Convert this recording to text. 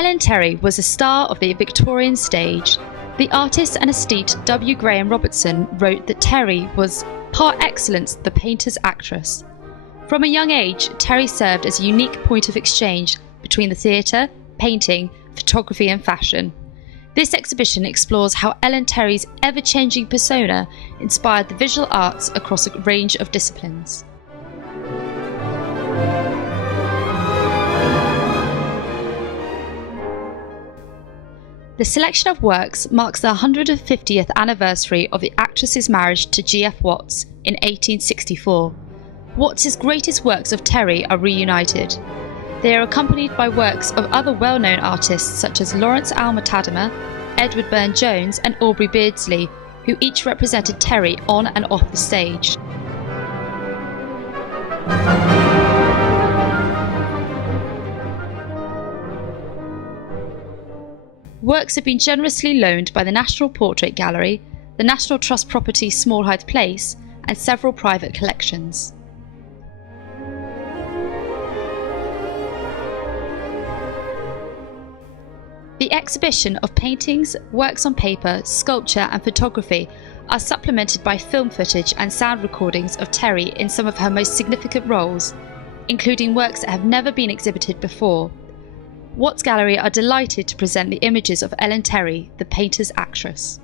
Ellen Terry was a star of the Victorian stage. The artist and aesthete W. Graham Robertson wrote that Terry was par excellence the painter's actress. From a young age, Terry served as a unique point of exchange between the theatre, painting, photography and fashion. This exhibition explores how Ellen Terry's ever-changing persona inspired the visual arts across a range of disciplines. The selection of works marks the 150th anniversary of the actress's marriage to G.F. Watts in 1864. Watts's greatest works of Terry are reunited. They are accompanied by works of other well-known artists such as Lawrence Alma-Tadema, Edward Burne-Jones and Aubrey Beardsley, who each represented Terry on and off the stage. Works have been generously loaned by the National Portrait Gallery, the National Trust property Small Hythe Place, and several private collections. The exhibition of paintings, works on paper, sculpture and photography are supplemented by film footage and sound recordings of Terry in some of her most significant roles, including works that have never been exhibited before. Watts Gallery are delighted to present the images of Ellen Terry, the painter's actress.